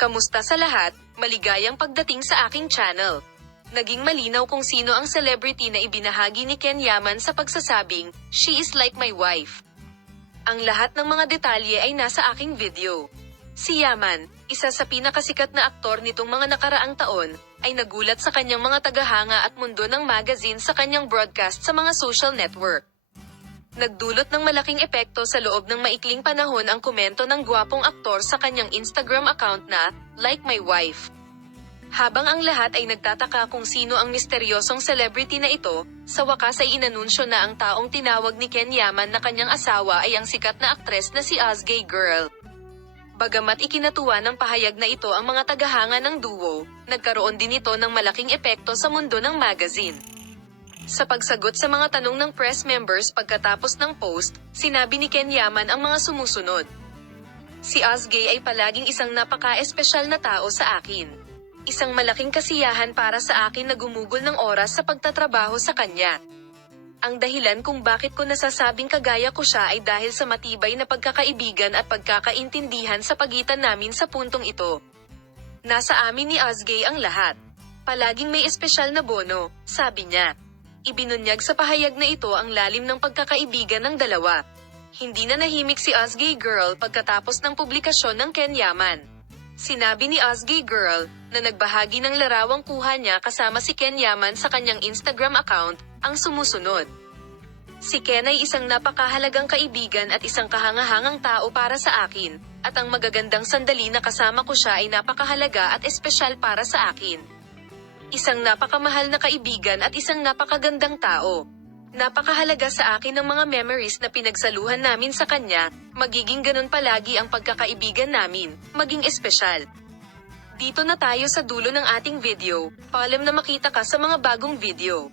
Kamusta sa lahat? Maligayang pagdating sa aking channel. Naging malinaw kung sino ang celebrity na ibinahagi ni Ken Yaman sa pagsasabing, "She is like my wife." Ang lahat ng mga detalye ay nasa aking video. Si Yaman, isa sa pinakasikat na aktor nitong mga nakaraang taon, ay nagulat sa kanyang mga tagahanga at mundo ng magazine sa kanyang broadcast sa mga social network. Nagdulot ng malaking epekto sa loob ng maikling panahon ang komento ng gwapong aktor sa kanyang Instagram account na, "Like my wife." Habang ang lahat ay nagtataka kung sino ang misteryosong celebrity na ito, sa wakas ay inanunsyo na ang taong tinawag ni Ken Yaman na kanyang asawa ay ang sikat na aktres na si Azgay Girl. Bagamat ikinatuwa ng pahayag na ito ang mga tagahanga ng duo, nagkaroon din ito ng malaking epekto sa mundo ng magazine. Sa pagsagot sa mga tanong ng press members pagkatapos ng post, sinabi ni Ken Yaman ang mga sumusunod. "Si Azgay ay palaging isang napaka-espesyal na tao sa akin. Isang malaking kasiyahan para sa akin na gumugol ng oras sa pagtatrabaho sa kanya. Ang dahilan kung bakit ko nasasabing kagaya ko siya ay dahil sa matibay na pagkakaibigan at pagkakaintindihan sa pagitan namin sa puntong ito. Nasa amin ni Azgay ang lahat. Palaging may espesyal na bono," sabi niya. Ibinunyag sa pahayag na ito ang lalim ng pagkakaibigan ng dalawa. Hindi na nahimik si Azgay Girl pagkatapos ng publikasyon ng Ken Yaman. Sinabi ni Azgay Girl, na nagbahagi ng larawang kuha niya kasama si Ken Yaman sa kanyang Instagram account, ang sumusunod. "Si Ken ay isang napakahalagang kaibigan at isang kahangahangang tao para sa akin, at ang magagandang sandali na kasama ko siya ay napakahalaga at espesyal para sa akin. Isang napakamahal na kaibigan at isang napakagandang tao. Napakahalaga sa akin ang mga memories na pinagsaluhan namin sa kanya, magiging ganun palagi ang pagkakaibigan namin, maging espesyal." Dito na tayo sa dulo ng ating video, paalam na makita ka sa mga bagong video.